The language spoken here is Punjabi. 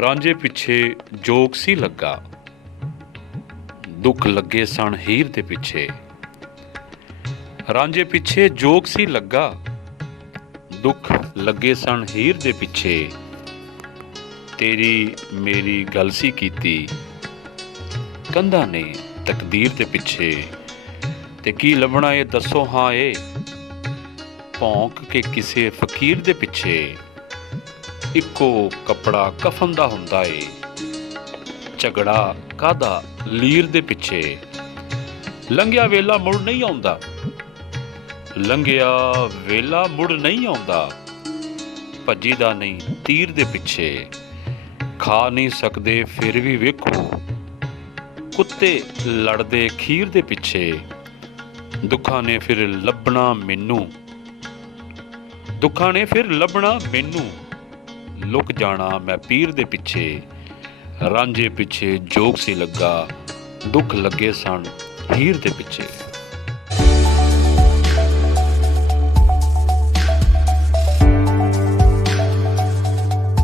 ਰਾਂਝੇ ਪਿੱਛੇ ਜੋਗ ਸੀ ਲੱਗਾ, ਦੁੱਖ ਲੱਗੇ ਸਨ ਹੀਰ ਦੇ ਪਿੱਛੇ। ਰਾਂਝੇ ਪਿੱਛੇ ਜੋਗ ਸੀ ਲੱਗਾ, ਦੁੱਖ ਲੱਗੇ ਸਨ ਹੀਰ ਦੇ ਪਿੱਛੇ। ਤੇਰੀ ਮੇਰੀ ਗੱਲ ਸੀ ਕੀਤੀ, ਕੰਧਾਂ ਨੇ ਤਕਦੀਰ ਦੇ ਪਿੱਛੇ। ਤੇ ਕੀ ਲੱਭਣਾ ਏ ਦੱਸੋ ਹਾਂ ਏ, ਭੌਂਕ ਕੇ ਕਿਸੇ ਫਕੀਰ ਦੇ ਪਿੱਛੇ। ਇੱਕੋ ਕੱਪੜਾ ਕਫਨ ਦਾ ਹੁੰਦਾ ਏ, ਝਗੜਾ ਕਾਹਦਾ ਲੀਰ ਦੇ ਪਿੱਛੇ। ਲੰਘਿਆ ਵੇਲਾ ਮੁੜ ਨਹੀਂ ਆਉਂਦਾ, ਲੰਘਿਆ ਵੇਲਾ ਮੁੜ ਨਹੀਂ ਆਉਂਦਾ। ਭੱਜੀ ਦਾ ਨਹੀਂ ਤੀਰ ਦੇ ਪਿੱਛੇ। ਖਾ ਨਹੀਂ ਸਕਦੇ ਫਿਰ ਵੀ ਵੇਖੋ, ਕੁੱਤੇ ਲੜਦੇ ਖੀਰ ਦੇ ਪਿੱਛੇ। ਦੁੱਖਾਂ ਨੇ ਫਿਰ ਲੱਭਣਾ ਮੈਨੂੰ, ਦੁੱਖਾਂ ਨੇ ਫਿਰ ਲੱਭਣਾ ਮੈਨੂੰ। ਲੁਕ ਜਾਣਾ ਮੈਂ ਪੀਰ ਦੇ ਪਿੱਛੇ। ਰਾਂਝੇ ਪਿੱਛੇ ਜੋਗ ਸੀ ਲੱਗਾ, ਦੁੱਖ ਲੱਗੇ ਸਨ ਹੀਰ ਦੇ ਪਿੱਛੇ।